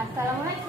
Dewi.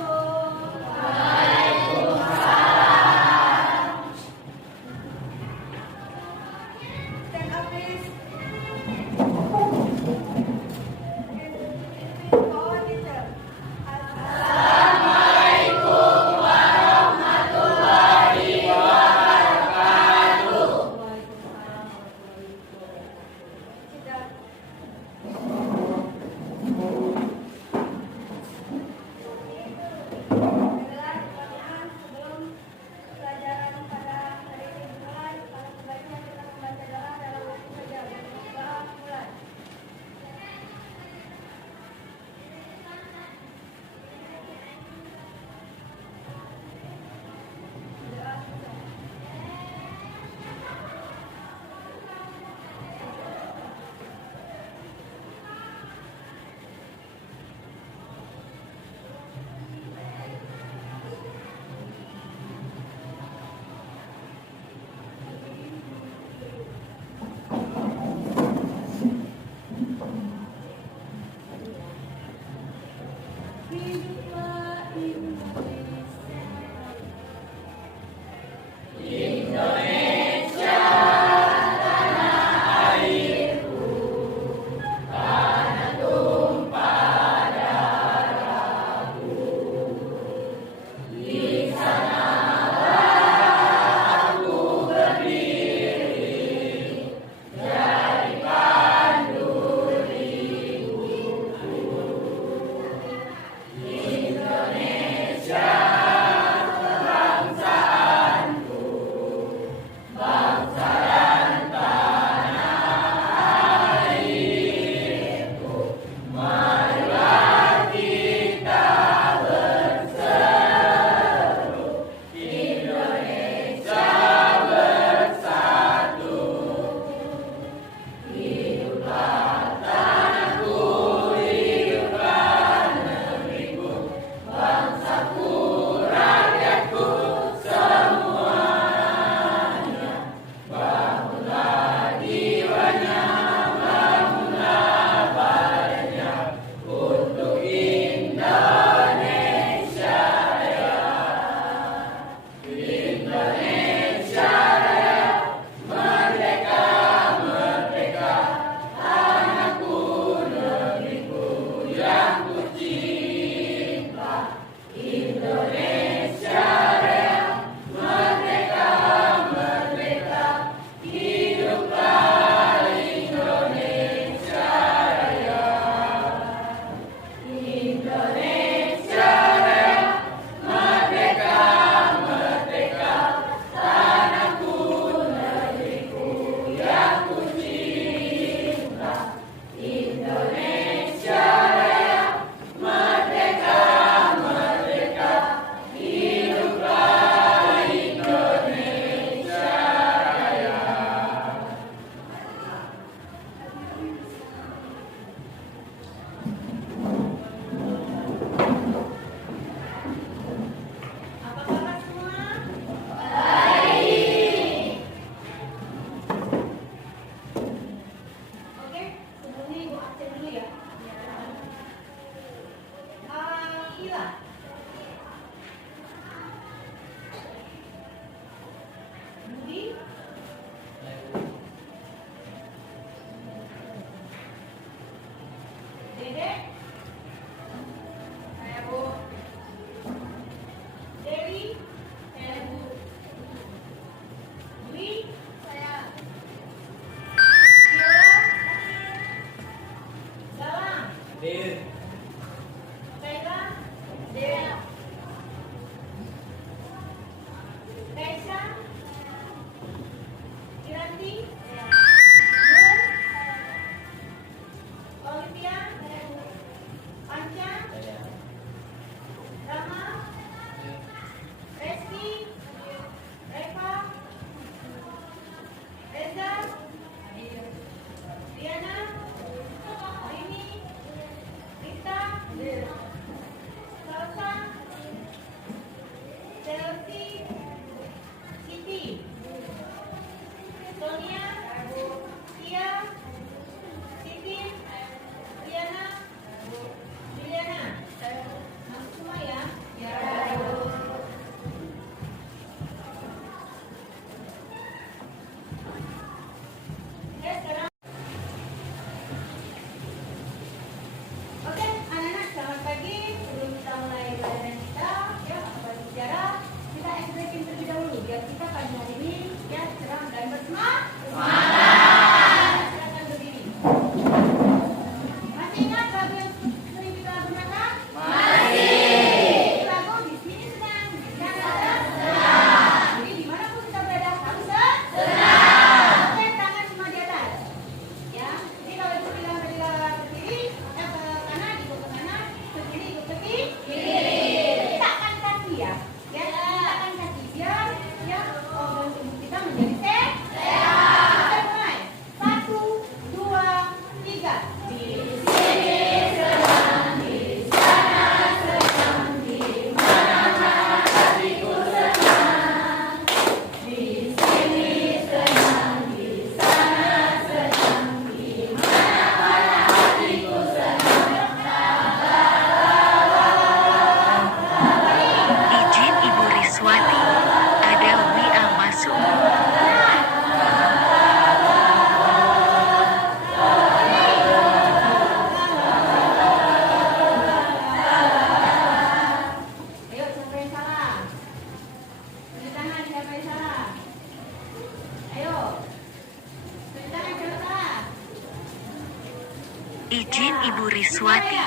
Izin Ibu Riswati,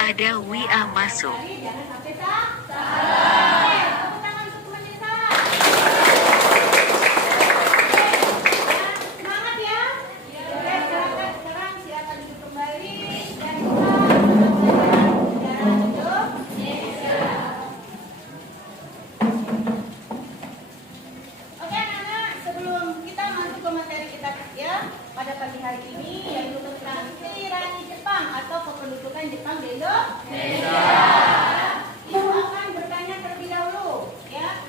ada WA masuk. Pada pagi hari ini yaitu tentang tirani Jepang atau kependudukan Jepang di Indonesia. Ibu akan bertanya terlebih dahulu, ya,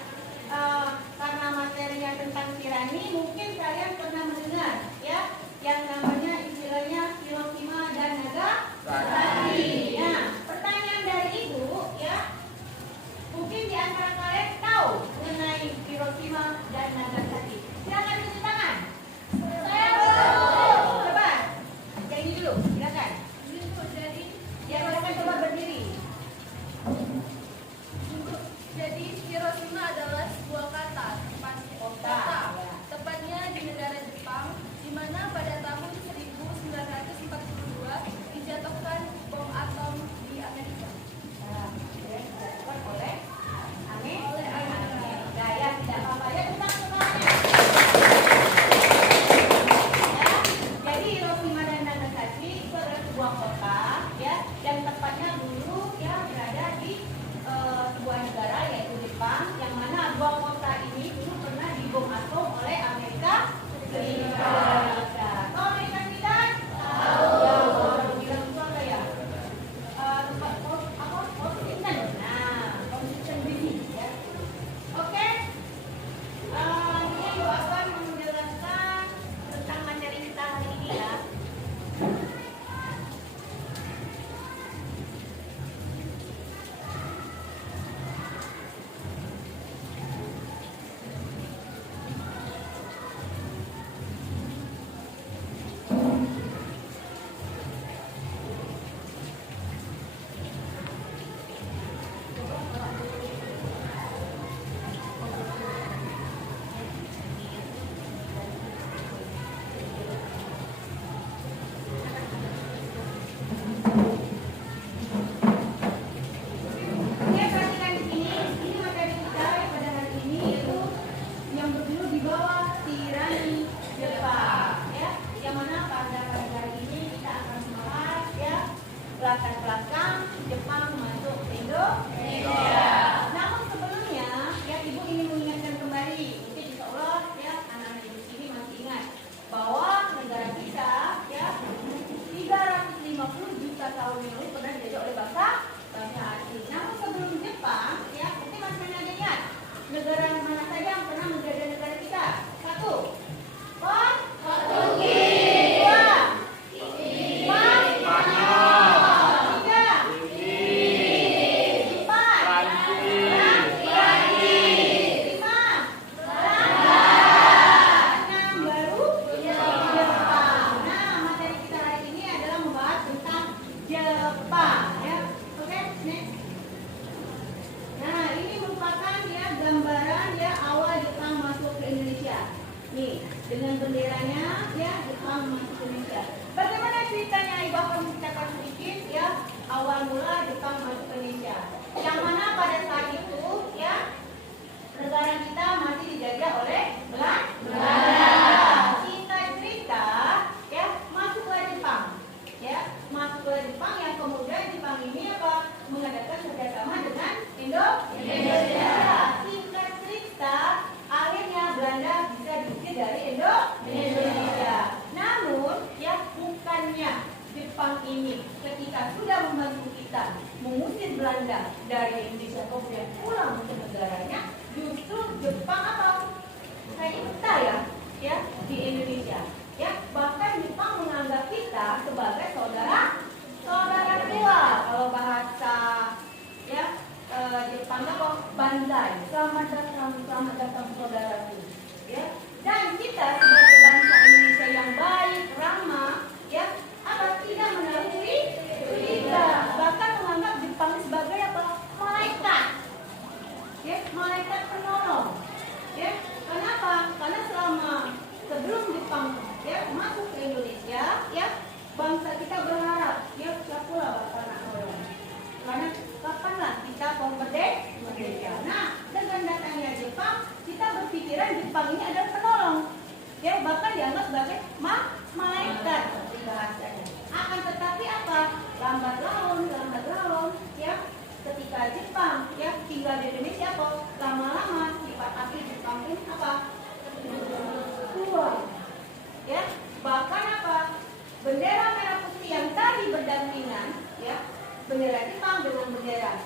karena materinya tentang tirani, mungkin kalian pernah mendengar, ya, yang namanya istilahnya Hiroshima dan Nagasaki. Nah, pertanyaan dari ibu, ya, mungkin di antara kalian tahu mengenai Hiroshima dan Nagasaki. Silakan cuci tangan. Coba, yang ini dulu, silakan. Ya, silakan coba berdiri. Jadi Hiroshima adalah sebuah kota, tepatnya di negara Jepang, di mana pada tahun 1942 dijatuhkan bom atom di Amerika. Oleh Amerika. Ya, tidak apa-apa ya, tentang semuanya. Jadi Hiroshima dan Nagasaki itu adalah sebuah kota, ya, yang tepatnya dulu ya berada di sebuah negara yaitu Jepang, yang mana dua kota ini dulu pernah dibom atom oleh Amerika Serikat. Tahu Amerika Serikat? Tahu. Ya, orang bilang itu apa ya? Washington. Nah, Washington DC, ya. Oke. Ini Ibu akan menjelaskan tentang materi kita hari ini, ya. Oke, perhatikan di sini. Ini materi kita pada hari ini yaitu yang berjudul di bawah tirani Jepang, ya. Yang mana pada pagi hari ini kita akan membahas, ya, latar belakang Jepang masuk ke Indonesia. Namun sebelumnya, ya, Ibu ingin mengingatkan kembali, mungkin insya Allah, ya, anak-anak di sini masih ingat bahwa negara kita, ya, 350 juta tahun yang lalu pernah dijajah oleh bangsa asing. Namun sebelum Jepang, ya, mungkin masih ada ingat negara mana saja yang pernah menjajah negara kita? Satu, Portugis. Dua, Spanyol. Tiga, Jepang. Prancis. Lima, Belanda. Enam, baru Jepang. Nah, materi kita hari ini adalah membahas tentang Jepang, ya. Oke, next. Nah, ini merupakan, ya, gambaran, ya, awal Jepang masuk ke Indonesia. Nih, dengan benderanya, ya, Jepang masuk ke Indonesia. Bagaimana ceritanya? Ibu akan menceritakan sedikit, ya, awal mula Jepang masuk ke Indonesia. Yang mana pada saat itu, ya, negara kita masih dijajah oleh Belanda. Singkat cerita, ya, masuklah Jepang, ya, masuklah Jepang yang kemudian Jepang ini apa? Mengadakan kerjasama dengan Indonesia. Singkat cerita, akhirnya Belanda bisa diusir dari Indonesia. Namun, ya, bukannya Jepang ini ketika sudah membantu kita mengusir Belanda dari Indonesia kemudian pulang ke negaranya, justru Jepang apa? Kayak kita, ya, di Indonesia, ya, bahkan Jepang menganggap kita sebagai saudara tua. Kalau bahasa, ya, Jepang apa? Bandai. Selamat datang saudaraku, ya. Dan kita sebagai bangsa Indonesia yang baik, ramah, ya, apa, tidak menaruh curiga, bahkan menganggap Jepang sebagai apa? Malaikat, ya, malaikat penolong, ya. Kenapa? Karena selama sebelum Jepang, ya, masuk ke Indonesia, ya, bangsa kita berharap dianggap sebagai malaikat seperti bahasanya. Akan tetapi apa? Lambat laun ya ketika Jepang ya tinggal di Indonesia apa? Lama-lama sifat asli Jepang ini apa? Tua. Ya, bahkan apa? Bendera merah putih yang tadi berdampingan ya, bendera Jepang dengan bendera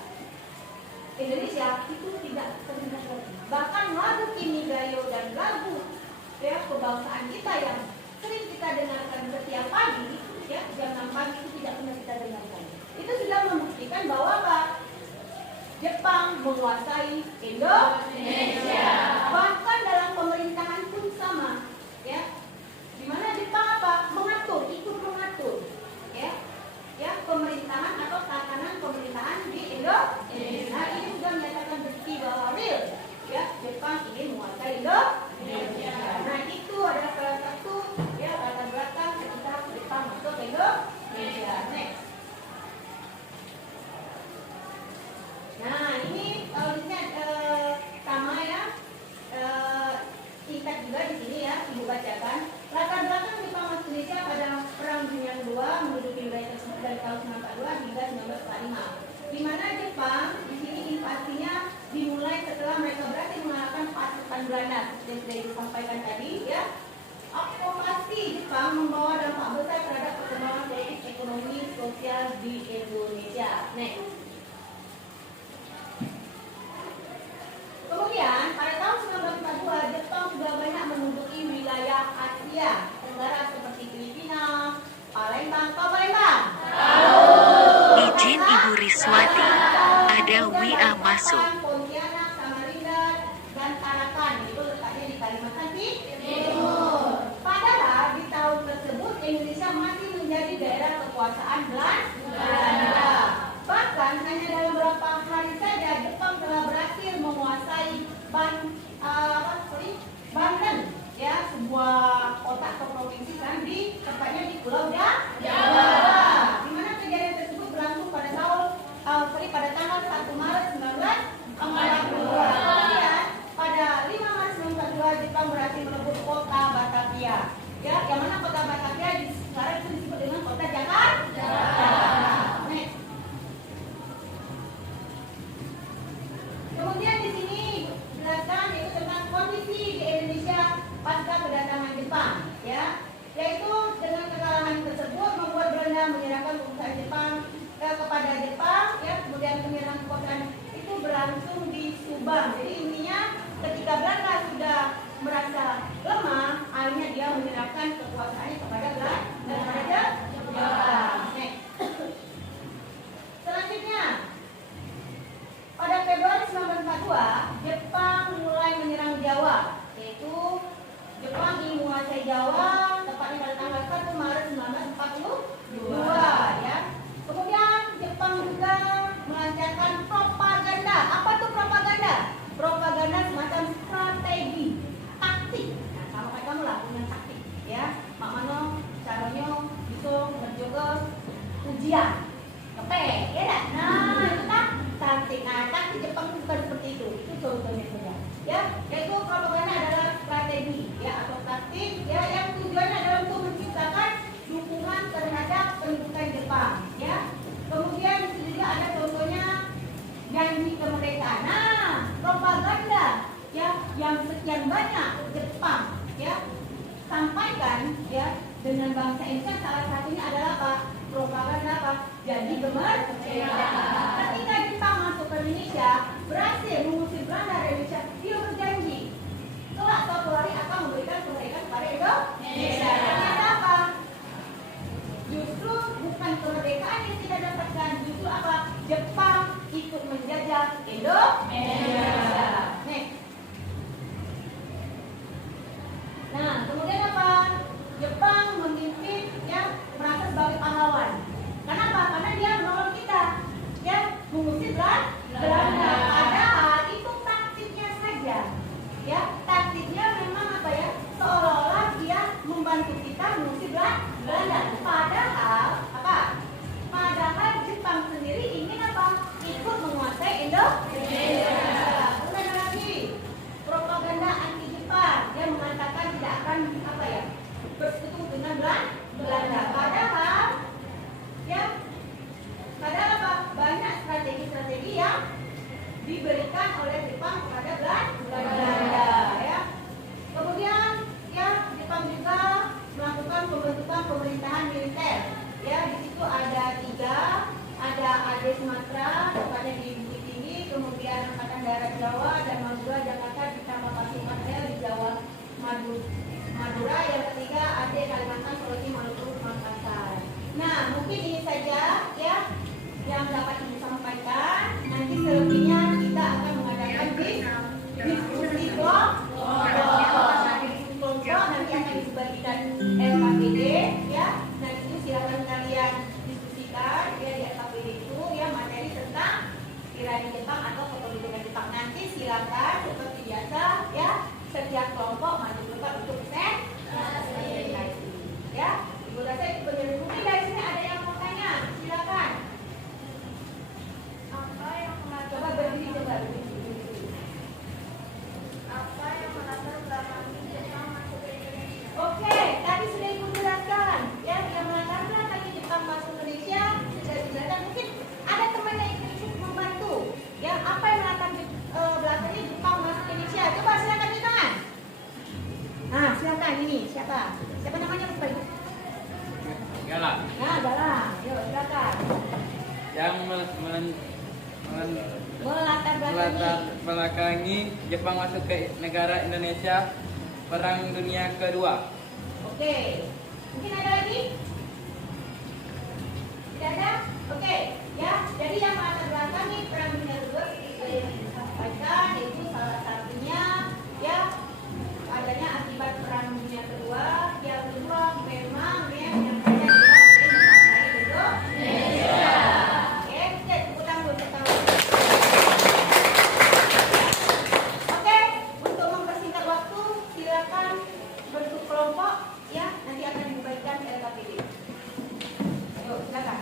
Indonesia itu tidak terlihat lagi. Bahkan lagu Kimi Gayo dan lagu ya kebangsaan kita yang sering kita dengarkan setiap pagi ya jam 6 pagi itu tidak pernah kita dengarkan. Itu sudah membuktikan bahwa apa? Jepang menguasai Indonesia. Bahkan dalam pemerintahan pun sama ya. Di mana Jepang apa? Ikut mengatur ya pemerintahan atau tatanan pemerintahan di Indonesia. Nah, ini juga menyatakan bukti bahwa real ya Jepang ingin menguasai Indonesia. Nah, itu adalah salah satu ya latar belakang ketika Jepang masuk ke Indonesia. Next. Nah, ini kalau lihat sama ya singkat juga di sini ya Ibu bacakan. Latar belakang Jepang masuk Indonesia pada Perang Dunia Kedua menduduki wilayah tersebut dari tahun 1942 hingga 1945. Di mana Jepang di sini invasinya dimulai setelah mereka berhasil mengalahkan pasukan Belanda yang sudah disampaikan tadi ya. Okupasi Jepang membawa dampak besar terhadap perkembangan politik, ekonomi, sosial di Indonesia. Next. Kemudian pada tahun 1942 Jepang juga banyak menduduki wilayah Asia Tenggara seperti Filipina, Palembang. Tahu Palembang? Izin Ibu Riswati, ada WA masuk. Pontianak, Samarinda, dan Tarakan itu letaknya di Kalimantan Timur. Padahal di tahun tersebut Indonesia masih menjadi daerah kekuasaan Belanda. Bahkan hanya dalam beberapa hari saja Jepang telah berhasil menguasai Banten ya, sebuah kota atau provinsi kan di tepatnya di Pulau Jawa. Di mana kejadian tersebut berlangsung pada tanggal 1 Maret 1942. Kemudian pada 5 Maret 1942 Jepang berhasil merebut kota Batavia. Ya, yang mana kota Batavia sekarang itu disebut dengan kota Jakarta. Next. Kemudian di sini jelaskan yaitu tentang kondisi di Indonesia pasca kedatangan Jepang, ya, yaitu dengan kekalahan tersebut membuat Belanda menyerahkan kekuasaan Jepang kepada Jepang, ya, kemudian penyerahan kekuasaan itu berlangsung di Subang. Jadi intinya ketika Belanda sudah merasa lemah, akhirnya dia menyerahkan kekuasaannya kepada Jepang. Selanjutnya. Pada Februari 1942, Jepang mulai menyerang Jawa, yaitu Jepang ingin menguasai Jawa tepatnya pada tanggal 1 Maret 1942 ya. Kemudian Jepang juga melancarkan propaganda. Apa tuh propaganda? Propaganda semacam strategi, taktik. Nah, sama kayak kamu lah punya taktik ya. Mak Mano, caranya bisa berjogo ujian. Kepe, ya dah. Nah, itu taktik. Nah, taktik Jepang itu bukan seperti itu. Itu contohnya saja. Ya, yaitu propaganda adalah strategi ya atau taktik ya yang tujuannya adalah untuk menciptakan dukungan terhadap pendudukan Jepang ya. Kemudian di sini juga ada contohnya janji kemerdekaan. Nah, propaganda ya yang sekian banyak Jepang ya sampaikan ya dengan bangsa Indonesia salah satunya adalah apa? Propaganda apa? Janji kemerdekaan. Ketika Jepang masuk ke Indonesia, berhasil mengusir Belanda dari Indonesia, dia berjanji kelak suatu hari akan memberikan kemerdekaan kepada Indonesia. Ternyata apa? Justru bukan kemerdekaan yang tidak dapatkan, justru apa? Jepang ikut menjajah Indonesia. Nih. Nah, kemudian apa? Jepang memimpin yang merasa sebagai pahlawan. Kenapa? Karena dia menolong kita, ya, mengusir Belanda. Padahal itu taktiknya saja, ya. Taktiknya memang apa ya? Seolah-olah dia membantu kita mengusir Belanda. Padahal apa? Padahal Jepang sendiri ingin apa? Ikut menguasai Indonesia. Kemudian lagi propaganda anti Jepang, dia mengatakan tidak akan apa ya? diberikan oleh Jepang kepada Belanda ya. Kemudian ya Jepang juga melakukan pembentukan pemerintahan militer. Ya, di situ ada 3, ada AD Sumatera, tepatnya di Bukit Tinggi, kemudian Angkatan Darat Jawa dan Madura Jakarta ditambah pasukan L di Jawa Madura, yang ketiga AD Kalimantan Sulawesi Maluku Makassar. Nah, mungkin ini saja ya yang dapat ibu sampaikan. Nanti selebihnya kita akan mengadakan diskusi kelompok. Nanti akan dibagikan LKPD ya. Nah itu silakan kalian diskusikan ya di LKPD itu ya, materi tentang tirani Jepang atau kepemilikan Jepang. Nanti silakan seperti biasa ya, setiap kelompok maju depan untuk presentasi ya. Ibu rasa itu benar. Mungkin dari sini ada yang mau tanya, silakan. Apa yang Coba berdiri, coba berdiri. Apa yang melatar belakangi Jepang masuk ke Indonesia? Oke, tadi sudah ibu jelaskan ya, yang melatar belakangi Jepang masuk Indonesia sudah dijelaskan. Mungkin ada teman yang ikut membantu ya, apa yang melatar belakangi Jepang masuk Indonesia. Coba silakan di tangan. Nah silakan, ini siapa namanya lupa ibu? Galak. Nah Galang, yuk silakan. Yang Melatar melatar belakangi. belakangi Jepang masuk ke negara Indonesia Perang Dunia Kedua. Oke, mungkin ada lagi? Tidak ada? Oke, ya. Jadi yang melatar belakangi Perang Dunia Kedua seperti yang disampaikan itu salah satunya ya adanya akibat Perang Dunia Kedua. Yang kedua memang yang terjadi menguasai Indonesia. Oke, kita tepuk tangan dulu pertama. Oke, untuk mempersingkat waktu silakan bentuk kelompok ya, nanti akan dibagikan LKPD. Yuk, silakan.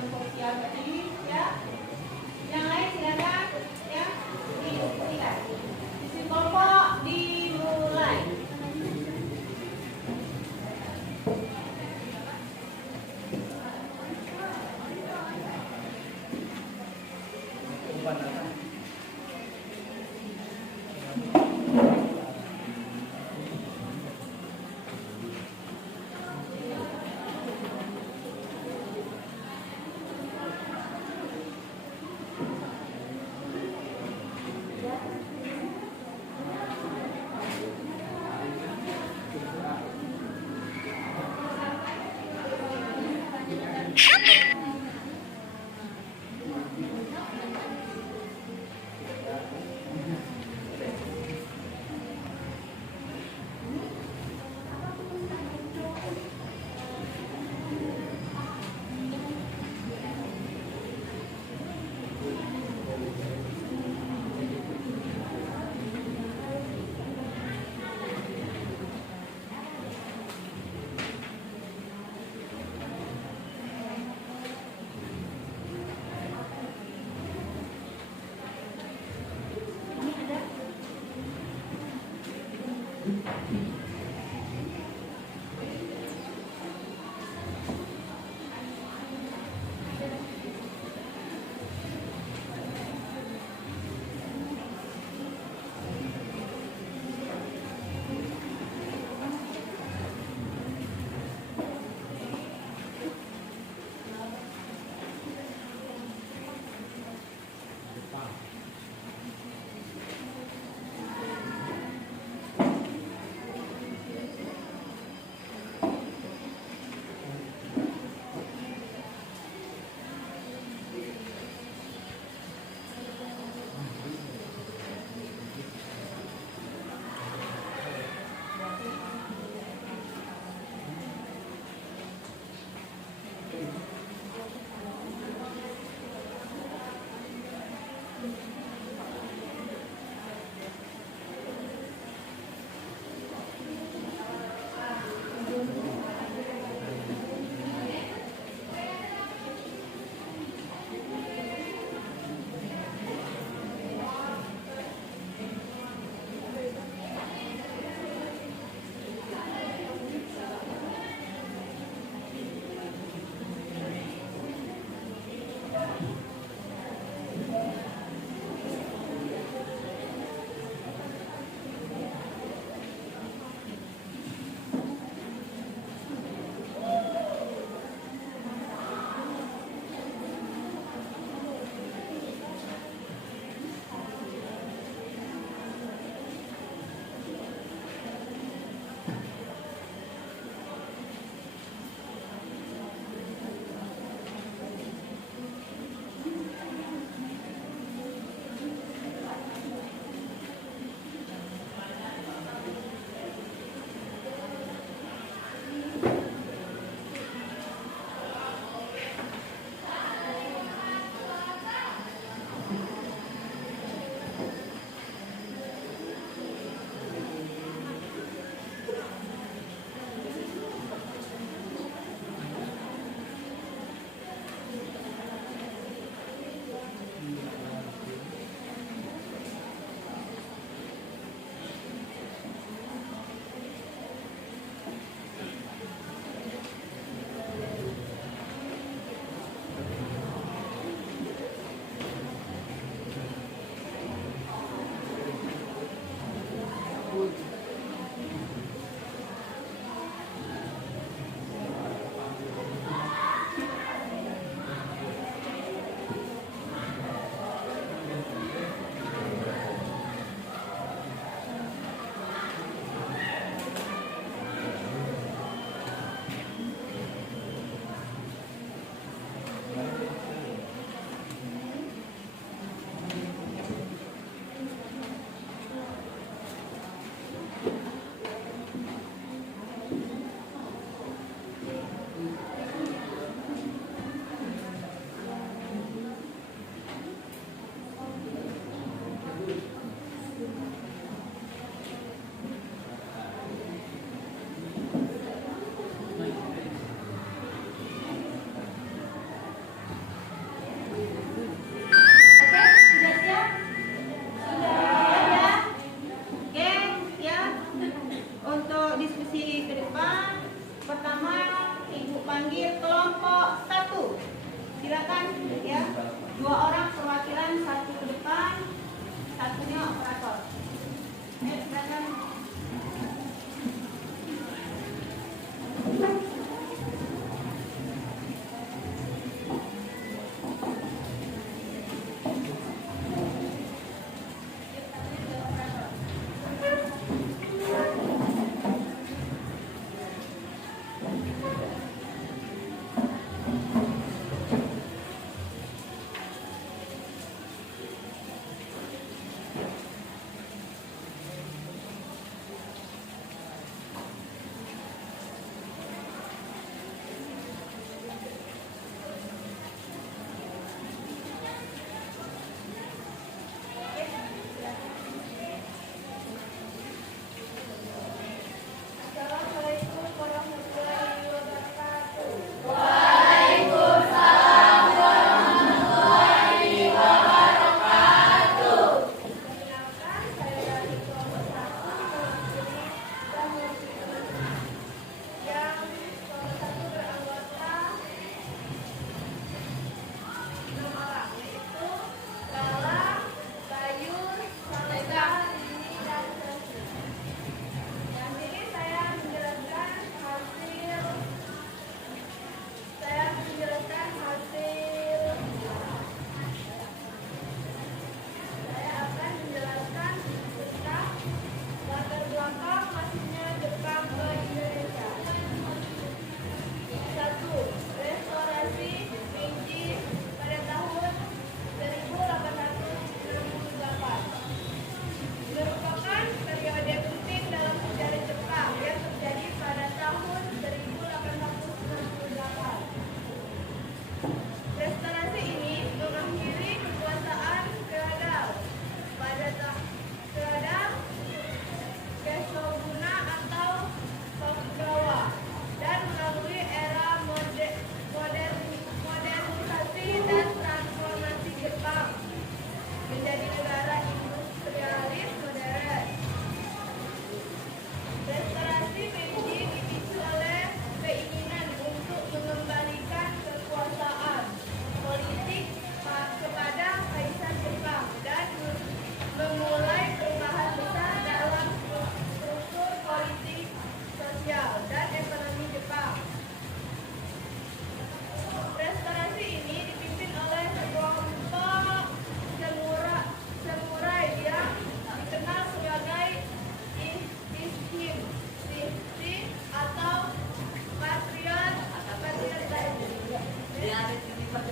kehidupan sosial tadi, ya. Yang lain silakan, ya. Dibuktikan. Sisi kelompok dimulai.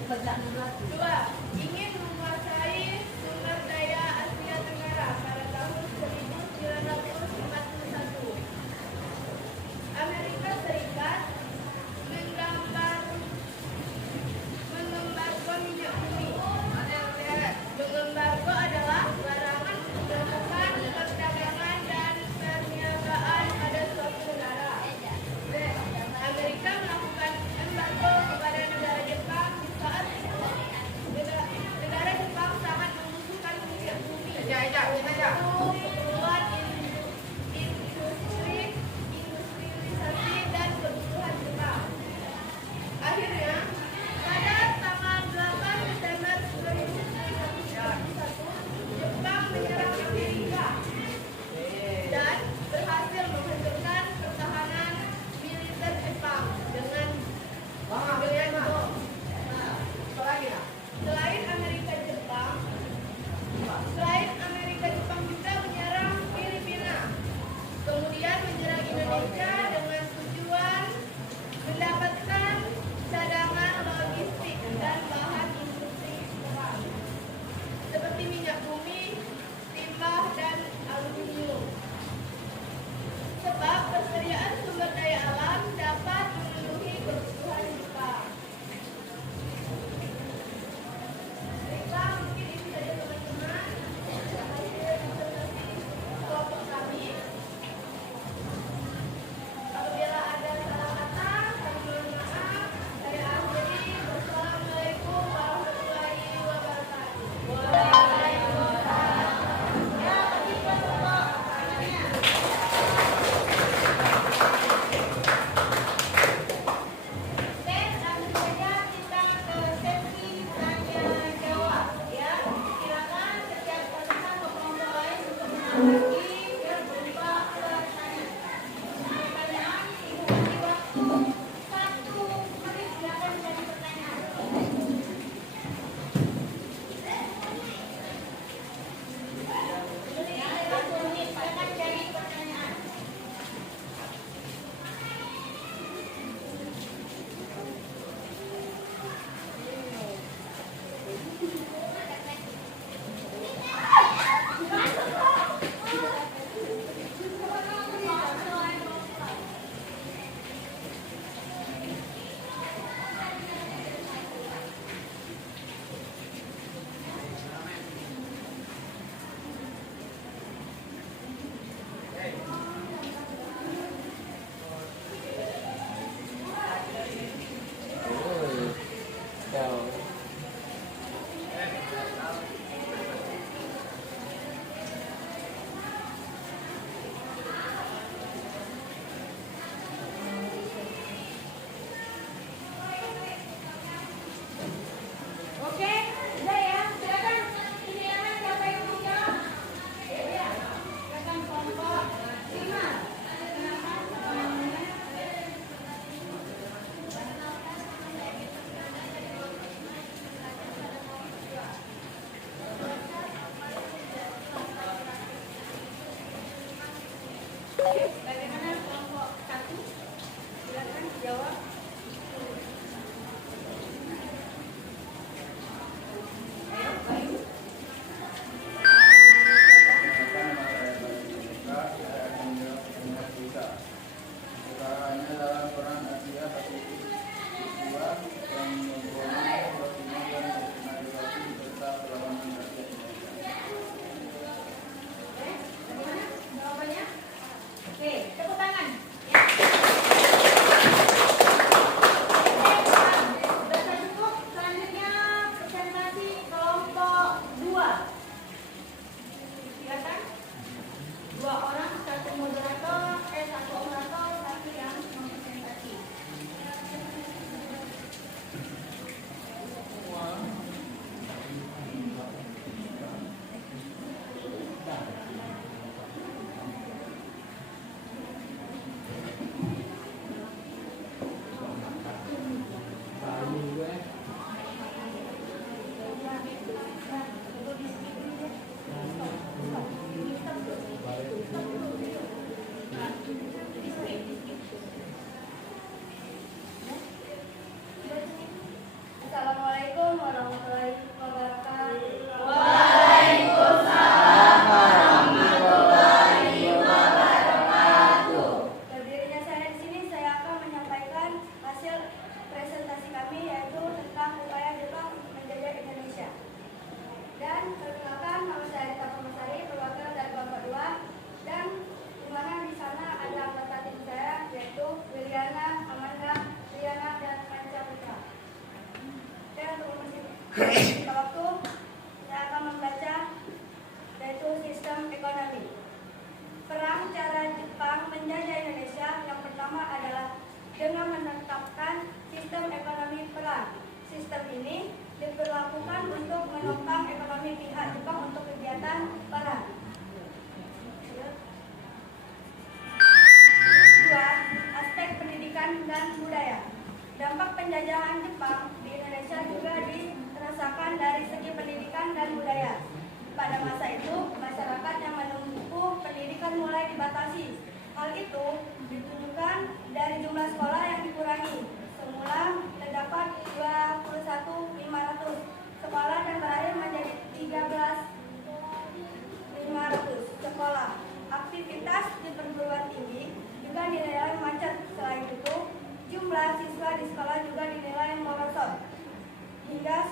Dua, ingin menguasai sumber daya Asia Tenggara pada tahun 1941. Amerika Serikat mengembargo minyak bumi. Mengembargo adalah larangan untuk melakukan perdagangan dan perniagaan pada suatu negara. B. Amerika melakukan embargo kepada negara Jepang di saat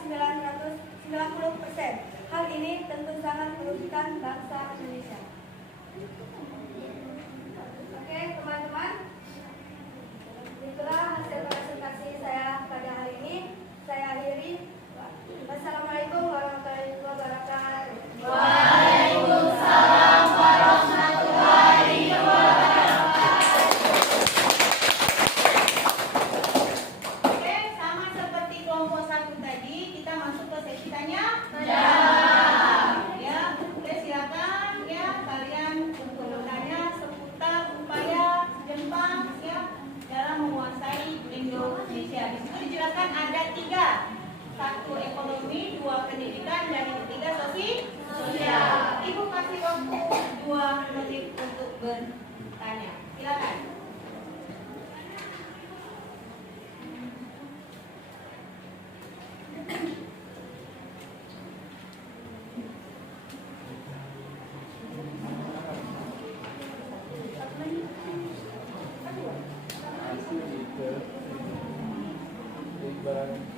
90%. Hal ini tentu sangat merugikan bangsa Indonesia. Oke, teman-teman. Itulah hasil presentasi saya pada hari ini. Saya akhiri. Wassalamualaikum warahmatullahi wabarakatuh. Waalaikumsalam warahmatullahi wabarakatuh. Oke, sama seperti kelompok 1 tadi, kita masuk ke sesi tanya Jawab. ya. Oke, silakan ya kalian untuk bertanya seputar upaya Jepang ya dalam menguasai Indonesia. Di situ dijelaskan ada 3. 1 ekonomi, 2 pendidikan, dan yang ketiga sosial. Ibu kasih waktu 2 menit untuk bertanya. Silakan. Bye.